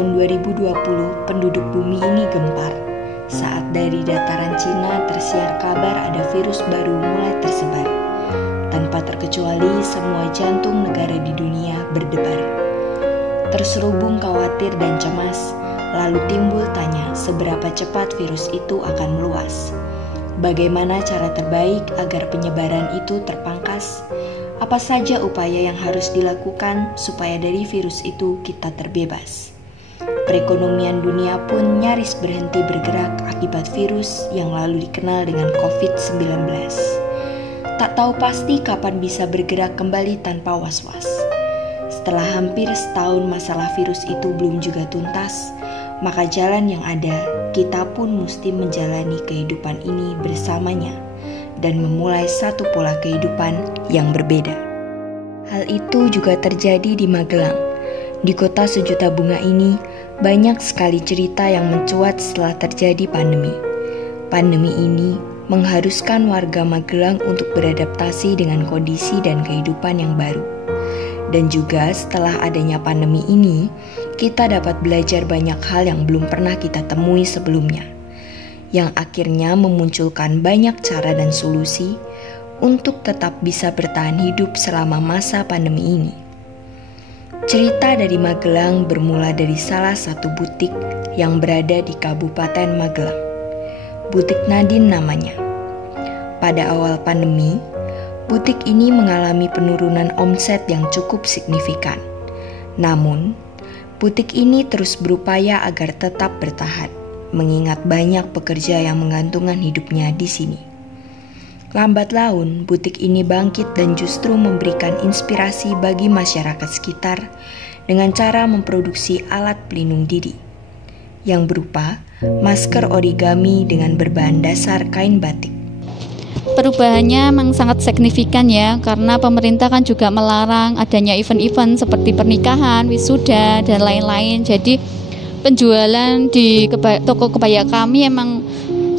tahun 2020 penduduk bumi ini gempar saat dari dataran Cina tersiar kabar ada virus baru mulai tersebar. Tanpa terkecuali semua jantung negara di dunia berdebar. Terserubung khawatir dan cemas, lalu timbul tanya seberapa cepat virus itu akan meluas. Bagaimana cara terbaik agar penyebaran itu terpangkas? Apa saja upaya yang harus dilakukan supaya dari virus itu kita terbebas? Perekonomian dunia pun nyaris berhenti bergerak akibat virus yang lalu dikenal dengan COVID-19. Tak tahu pasti kapan bisa bergerak kembali tanpa was-was. Setelah hampir setahun masalah virus itu belum juga tuntas, maka jalan yang ada, kita pun mesti menjalani kehidupan ini bersamanya dan memulai satu pola kehidupan yang berbeda. Hal itu juga terjadi di Magelang. Di kota sejuta bunga ini, banyak sekali cerita yang mencuat setelah terjadi pandemi. Pandemi ini mengharuskan warga Magelang untuk beradaptasi dengan kondisi dan kehidupan yang baru. Dan juga setelah adanya pandemi ini, kita dapat belajar banyak hal yang belum pernah kita temui sebelumnya, yang akhirnya memunculkan banyak cara dan solusi untuk tetap bisa bertahan hidup selama masa pandemi ini. Cerita dari Magelang bermula dari salah satu butik yang berada di Kabupaten Magelang. Butik Nadine namanya. Pada awal pandemi, butik ini mengalami penurunan omset yang cukup signifikan. Namun, butik ini terus berupaya agar tetap bertahan, mengingat banyak pekerja yang menggantungkan hidupnya di sini. Lambat laun, butik ini bangkit dan justru memberikan inspirasi bagi masyarakat sekitar dengan cara memproduksi alat pelindung diri yang berupa masker origami dengan berbahan dasar kain batik. Perubahannya memang sangat signifikan ya, karena pemerintah kan juga melarang adanya event-event seperti pernikahan, wisuda, dan lain-lain. Jadi penjualan di toko kebaya kami emang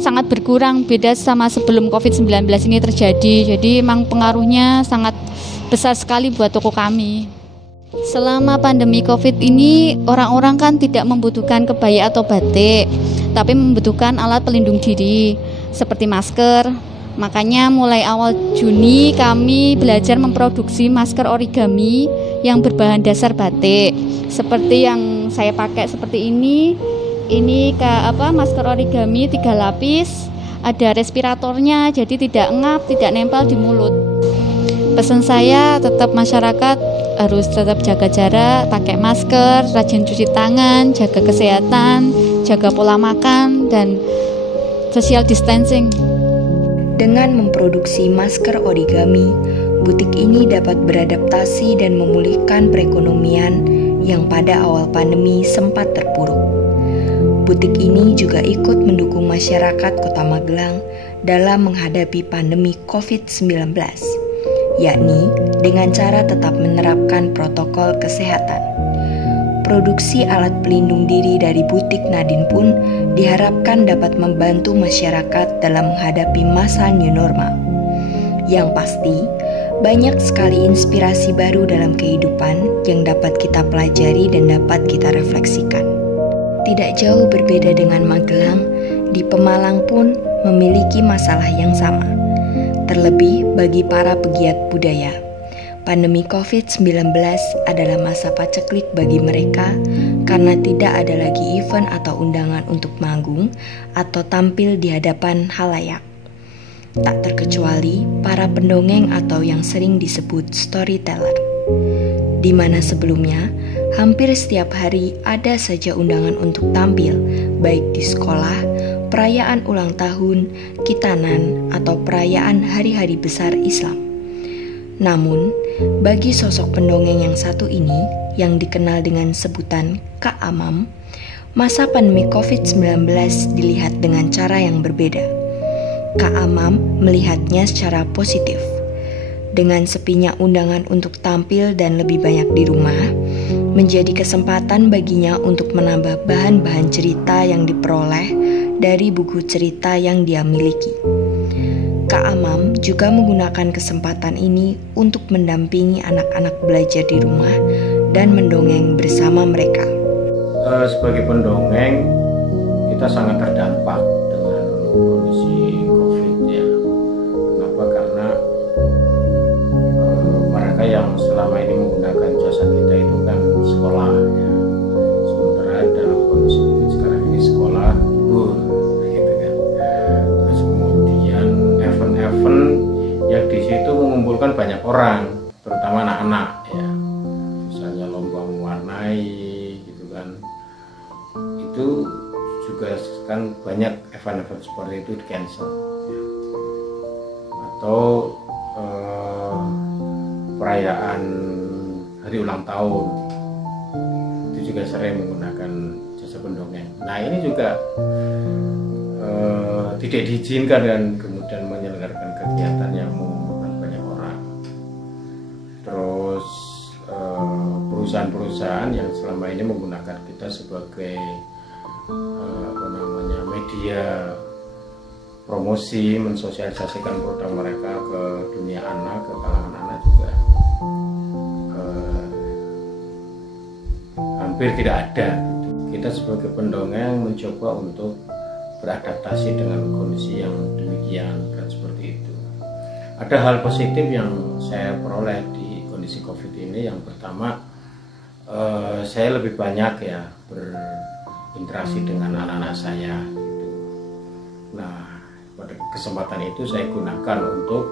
sangat berkurang beda sama sebelum COVID-19 ini terjadi. Jadi emang pengaruhnya sangat besar sekali buat toko kami. Selama pandemi COVID ini, orang-orang kan tidak membutuhkan kebaya atau batik, tapi membutuhkan alat pelindung diri seperti masker. Makanya mulai awal Juni kami belajar memproduksi masker origami yang berbahan dasar batik. Seperti yang saya pakai seperti ini masker origami 3 lapis, ada respiratornya jadi tidak ngap, tidak nempel di mulut. Pesan saya tetap masyarakat harus tetap jaga jarak, pakai masker, rajin cuci tangan, jaga kesehatan, jaga pola makan, dan social distancing. Dengan memproduksi masker origami, butik ini dapat beradaptasi dan memulihkan perekonomian yang pada awal pandemi sempat terpuruk. Butik ini juga ikut mendukung masyarakat Kota Magelang dalam menghadapi pandemi COVID-19, yakni dengan cara tetap menerapkan protokol kesehatan. Produksi alat pelindung diri dari butik Nadine pun diharapkan dapat membantu masyarakat dalam menghadapi masa new normal. Yang pasti, banyak sekali inspirasi baru dalam kehidupan yang dapat kita pelajari dan dapat kita refleksikan. Tidak jauh berbeda dengan Magelang, di Pemalang pun memiliki masalah yang sama. Terlebih bagi para pegiat budaya, pandemi COVID-19 adalah masa paceklik bagi mereka karena tidak ada lagi event atau undangan untuk manggung atau tampil di hadapan halayak. Tak terkecuali para pendongeng atau yang sering disebut storyteller, di mana sebelumnya hampir setiap hari ada saja undangan untuk tampil, baik di sekolah, perayaan ulang tahun, khitanan, atau perayaan hari-hari besar Islam. Namun, bagi sosok pendongeng yang satu ini, yang dikenal dengan sebutan Kak Amam, masa pandemi COVID-19 dilihat dengan cara yang berbeda. Kak Amam melihatnya secara positif. Dengan sepinya undangan untuk tampil dan lebih banyak di rumah, menjadi kesempatan baginya untuk menambah bahan-bahan cerita yang diperoleh dari buku cerita yang dia miliki. Kak Amam juga menggunakan kesempatan ini untuk mendampingi anak-anak belajar di rumah dan mendongeng bersama mereka. sebagai pendongeng kita sangat terdampak dengan kondisi COVID ya. Kenapa? Karena mereka yang selama ini menggunakan jasa kita itu kan sekolah ya. Sementara dalam kondisi COVID sekarang ini sekolah libur gitu kan. Terus kemudian event-event yang di situ mengumpulkan banyak orang, terutama anak-anak ya. Misalnya lomba mewarnai gitu kan. Itu juga kan banyak event-event seperti itu di cancel ya. Atau perayaan hari ulang tahun itu juga sering menggunakan jasa pendongeng. Nah ini juga tidak diizinkan dan kemudian menyelenggarakan kegiatan yang mengumpulkan banyak orang. Terus perusahaan-perusahaan yang selama ini menggunakan kita sebagai media promosi, mensosialisasikan produk mereka ke dunia anak, ke kalangan anak juga hampir tidak ada. Kita sebagai pendongeng mencoba untuk beradaptasi dengan kondisi yang demikian dan seperti itu. Ada hal positif yang saya peroleh di kondisi COVID ini. Yang pertama, saya lebih banyak ya berinteraksi dengan anak-anak saya. Nah, pada kesempatan itu saya gunakan untuk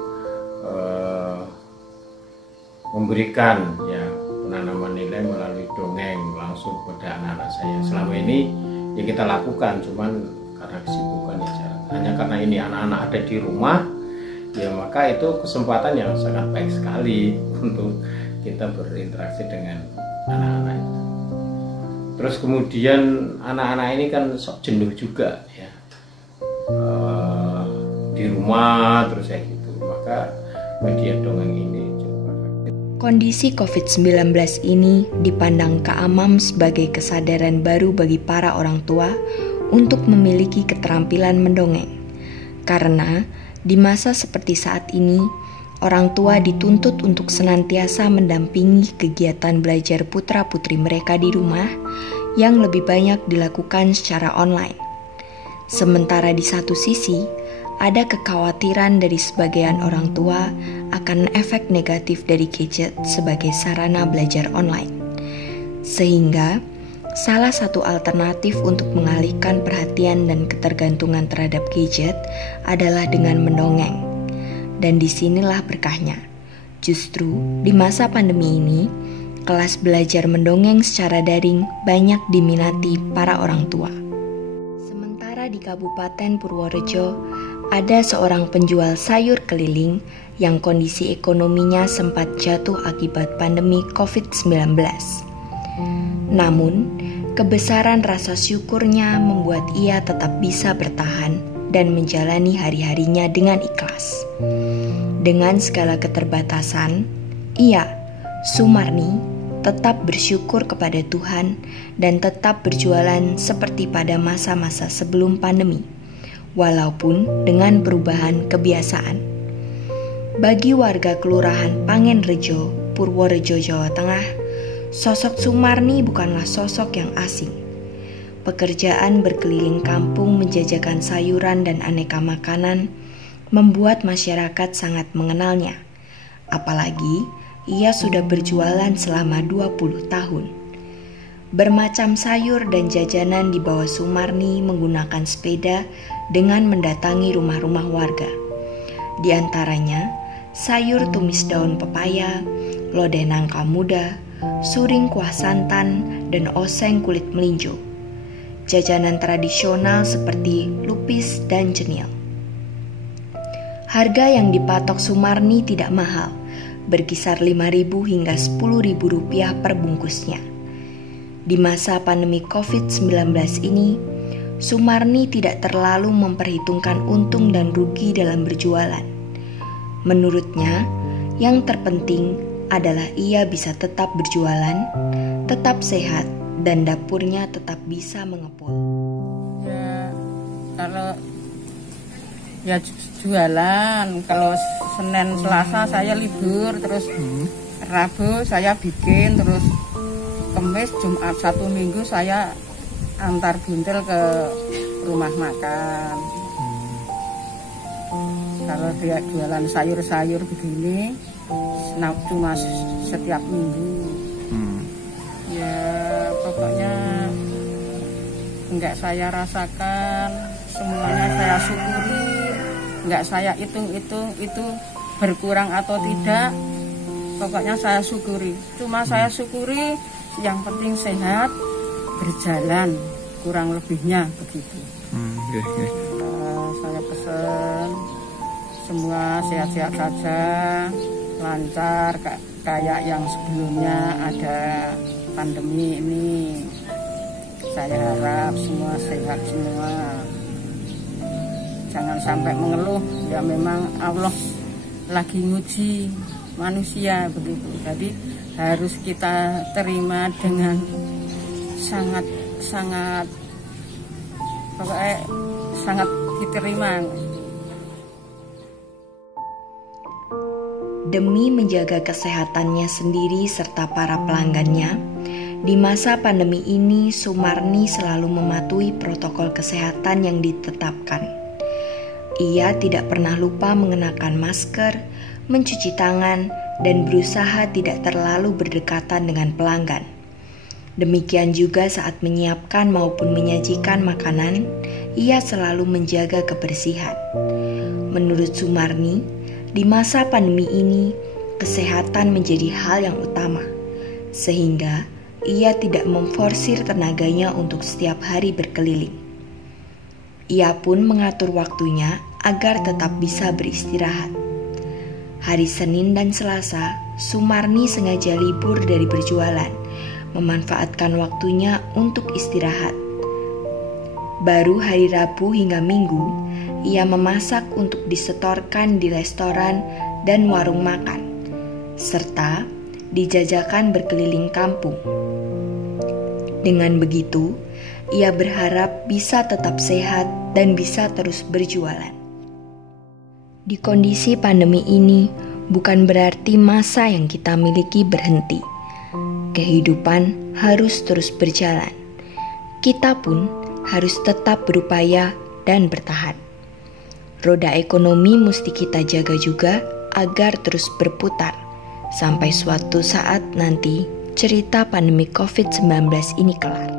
memberikan ya penanaman nilai melalui dongeng langsung kepada anak-anak saya. Selama ini ya kita lakukan, cuman karena kesibukan ya jarang. Hanya karena ini anak-anak ada di rumah, ya maka itu kesempatan yang sangat baik sekali untuk kita berinteraksi dengan anak-anak itu. Terus kemudian anak-anak ini kan sok jenuh juga ya. Di rumah terus kayak gitu, maka media dongeng ini cukup efektif. Kondisi COVID-19 ini dipandang Kak Amam sebagai kesadaran baru bagi para orang tua untuk memiliki keterampilan mendongeng. Karena di masa seperti saat ini, orang tua dituntut untuk senantiasa mendampingi kegiatan belajar putra-putri mereka di rumah yang lebih banyak dilakukan secara online. Sementara di satu sisi, ada kekhawatiran dari sebagian orang tua akan efek negatif dari gadget sebagai sarana belajar online. Sehingga, salah satu alternatif untuk mengalihkan perhatian dan ketergantungan terhadap gadget adalah dengan mendongeng. Dan disinilah berkahnya. Justru di masa pandemi ini, kelas belajar mendongeng secara daring banyak diminati para orang tua. Sementara di Kabupaten Purworejo, ada seorang penjual sayur keliling yang kondisi ekonominya sempat jatuh akibat pandemi COVID-19. Namun, kebesaran rasa syukurnya membuat ia tetap bisa bertahan dan menjalani hari-harinya dengan ikhlas. Dengan segala keterbatasan, ia, Sumarni, tetap bersyukur kepada Tuhan dan tetap berjualan seperti pada masa-masa sebelum pandemi, walaupun dengan perubahan kebiasaan. Bagi warga Kelurahan Pangenrejo, Purworejo, Jawa Tengah, sosok Sumarni bukanlah sosok yang asing. Pekerjaan berkeliling kampung menjajakan sayuran dan aneka makanan membuat masyarakat sangat mengenalnya. Apalagi ia sudah berjualan selama 20 tahun. Bermacam sayur dan jajanan dibawa Sumarni menggunakan sepeda dengan mendatangi rumah-rumah warga. Di antaranya, sayur tumis daun pepaya, lodeh nangka muda, suring kuah santan, dan oseng kulit melinjo. Jajanan tradisional seperti lupis dan cenil. Harga yang dipatok Sumarni tidak mahal, berkisar 5.000 hingga 10.000 rupiah per bungkusnya. Di masa pandemi COVID-19 ini, Sumarni tidak terlalu memperhitungkan untung dan rugi dalam berjualan. Menurutnya, yang terpenting adalah ia bisa tetap berjualan, tetap sehat, dan dapurnya tetap bisa mengepul. Ya, kalau ya jualan, kalau Senin Selasa saya libur, terus Rabu saya bikin, terus Kamis Jumat Sabtu Minggu saya antar buntel ke rumah makan. Kalau dia jualan sayur-sayur begini, cuma setiap minggu. Ya pokoknya enggak saya rasakan, semuanya saya syukuri, enggak saya hitung-hitung itu berkurang atau tidak. Pokoknya saya syukuri. Cuma saya syukuri yang penting sehat, berjalan, kurang lebihnya begitu. Saya pesan semua sehat-sehat saja, lancar kayak yang sebelumnya ada pandemi ini. Saya harap semua sehat semua. Jangan sampai mengeluh, ya memang Allah lagi nguji manusia begitu. Jadi harus kita terima dengan sangat pokoknya sangat diterima. Demi menjaga kesehatannya sendiri serta para pelanggannya, di masa pandemi ini Sumarni selalu mematuhi protokol kesehatan yang ditetapkan. Ia tidak pernah lupa mengenakan masker, mencuci tangan, dan berusaha tidak terlalu berdekatan dengan pelanggan. Demikian juga saat menyiapkan maupun menyajikan makanan, ia selalu menjaga kebersihan. Menurut Sumarni, di masa pandemi ini, kesehatan menjadi hal yang utama, sehingga ia tidak memforsir tenaganya untuk setiap hari berkeliling. Ia pun mengatur waktunya agar tetap bisa beristirahat. Hari Senin dan Selasa, Sumarni sengaja libur dari berjualan, memanfaatkan waktunya untuk istirahat. Baru hari Rabu hingga Minggu, ia memasak untuk disetorkan di restoran dan warung makan, serta dijajakan berkeliling kampung. Dengan begitu, ia berharap bisa tetap sehat dan bisa terus berjualan. Di kondisi pandemi ini, bukan berarti masa yang kita miliki berhenti. Kehidupan harus terus berjalan. Kita pun harus tetap berupaya dan bertahan. Roda ekonomi mesti kita jaga juga agar terus berputar sampai suatu saat nanti cerita pandemi COVID-19 ini kelar.